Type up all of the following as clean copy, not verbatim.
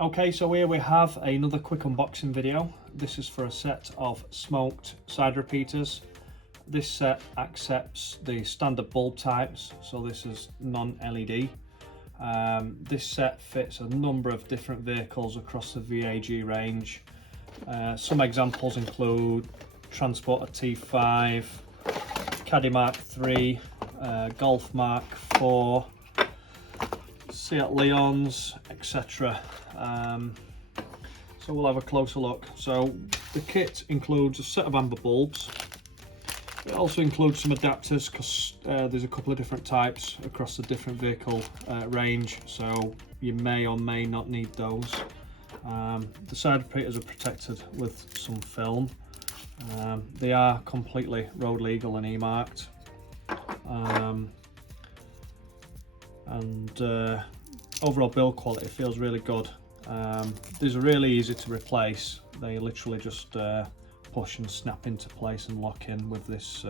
Okay, so here we have another quick unboxing video. This is for a set of smoked side repeaters. This set accepts the standard bulb types, so this is non-LED. This set fits a number of different vehicles across the VAG range. Some examples include Transporter T5, Caddy Mark 3, Golf Mark 4, Seat Leons, etc. So we'll have a closer look. So the kit includes a set of amber bulbs. It also includes some adapters because there's a couple of different types across the different vehicle range, so you may or may not need those. The side repeaters are protected with some film. They are completely road legal and E-marked. Overall build quality feels really good. These are really easy to replace. They literally just push and snap into place and lock in with this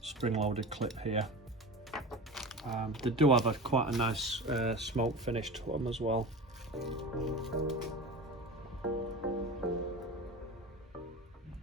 spring-loaded clip here. They do have quite a nice smoke finish to them as well.